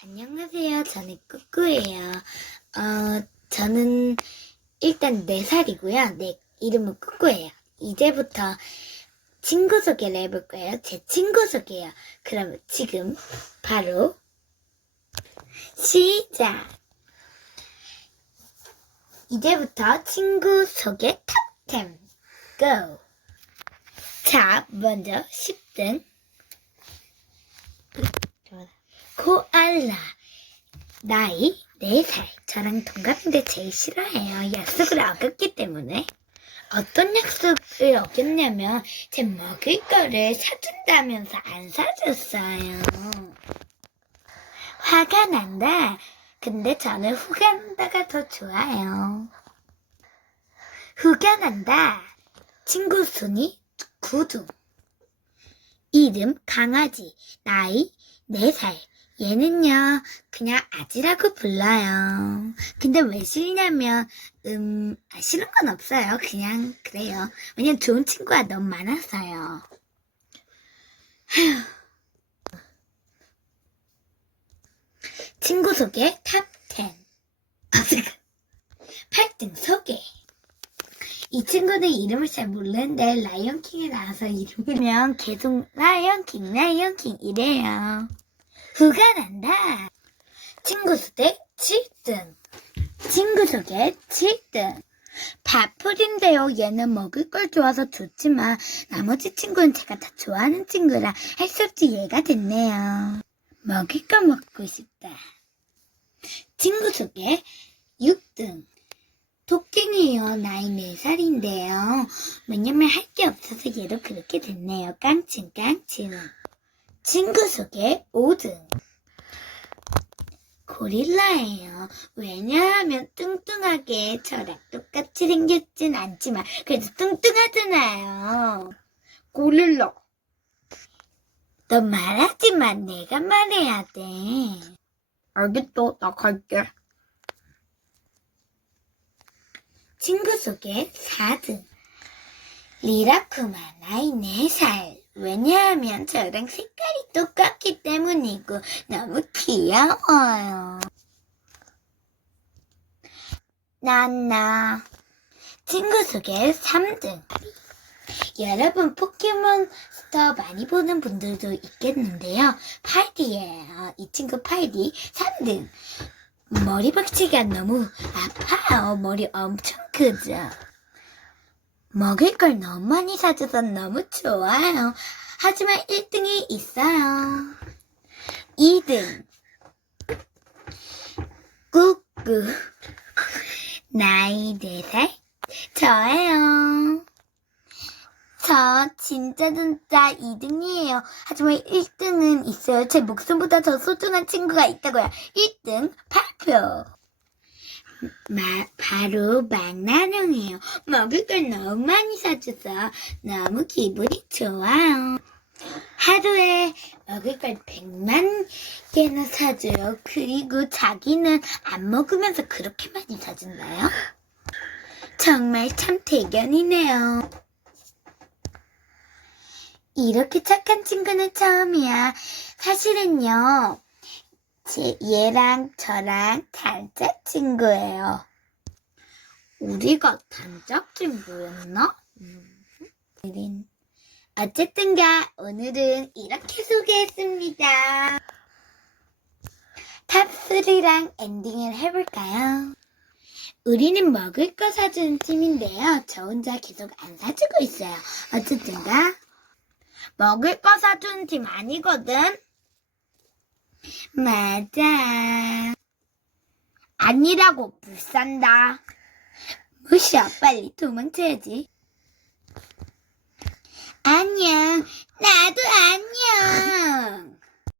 안녕하세요. 저는 꾸꾸예요. 어, 저는 일단 4살이고요. 네, 이름은 꾸꾸예요. 이제부터 친구 소개를 해볼 거예요. 제 친구 소개요. 그럼 지금 바로 시작! 이제부터 친구 소개 탑10 고! 자, 먼저 10등 코알라. 나이? 4살. 저랑 동갑인데 제일 싫어해요. 약속을 어겼기 때문에. 어떤 약속을 어겼냐면 제 먹을 거를 사준다면서 안 사줬어요. 화가 난다. 근데 저는 후가 난다가 더 좋아요. 후가 난다. 친구 순위 구두. 이름 강아지. 나이 4살 얘는요, 그냥 아지라고 불러요. 근데 왜 싫냐면, 음, 아, 싫은 건 없어요. 그냥 그래요. 왜냐면 좋은 친구가 너무 많았어요. 휴. 친구 소개 탑10. 8등 소개. 이 친구는 이름을 잘 모르는데 라이언킹에 나와서 이름이면 계속 라이언킹, 라이언킹 이래요. 후가 난다. 친구 소개 7등. 친구 소개 7등. 밥풀인데요. 얘는 먹을 걸 좋아서 좋지만 나머지 친구는 제가 다 좋아하는 친구라 할 수 없이 얘가 됐네요. 먹을 거 먹고 싶다. 친구 소개 6등. 토끼네요. 나이 4살인데요. 왜냐면 할 게 없어서 얘도 그렇게 됐네요. 깡충 깡충. 친구 소개 5등. 고릴라예요. 왜냐하면 뚱뚱하게 저랑 똑같이 생겼진 않지만 그래도 뚱뚱하잖아요. 고릴라. 너 말하지만 내가 말해야 돼. 알겠어. 나 갈게. 친구 소개 4등. 리라쿠마 나이 4살. 왜냐하면 저랑 색깔이 똑같기 때문이고 너무 귀여워요. 나나 친구 소개 3등. 여러분 포켓몬스터 많이 보는 분들도 있겠는데요. 파이디예요. 이 친구 파이디 3등. 머리 박치기가 너무 아파요. 머리 엄청 크죠. 먹을 걸 너무 많이 사줘서 너무 좋아요. 하지만 1등이 있어요. 2등. 꾸꾸. 나이 4살? 저예요. 저 진짜 진짜 2등이에요. 하지만 1등은 있어요. 제 목숨보다 더 소중한 친구가 있다고요. 1등 발표. 마, 바로 망나뇽이에요. 먹을 걸 너무 많이 사줘서 너무 기분이 좋아요. 하루에 먹을 걸 100만 개나 사줘요. 그리고 자기는 안 먹으면서 그렇게 많이 사준다요? 정말 참 대견이네요. 이렇게 착한 친구는 처음이야. 사실은요, 제 얘랑 저랑 단짝 친구예요. 우리가 단짝 친구였나? 음. 어쨌든가 오늘은 이렇게 소개했습니다. 탑3랑 엔딩을 해볼까요? 우리는 먹을 거 사주는 팀인데요. 저 혼자 계속 안 사주고 있어요. 어쨌든가 먹을 거 사주는 팀 아니거든. 맞아. 아니라고 불산다. 무시야 빨리 도망쳐야지. 안녕. 나도 안녕.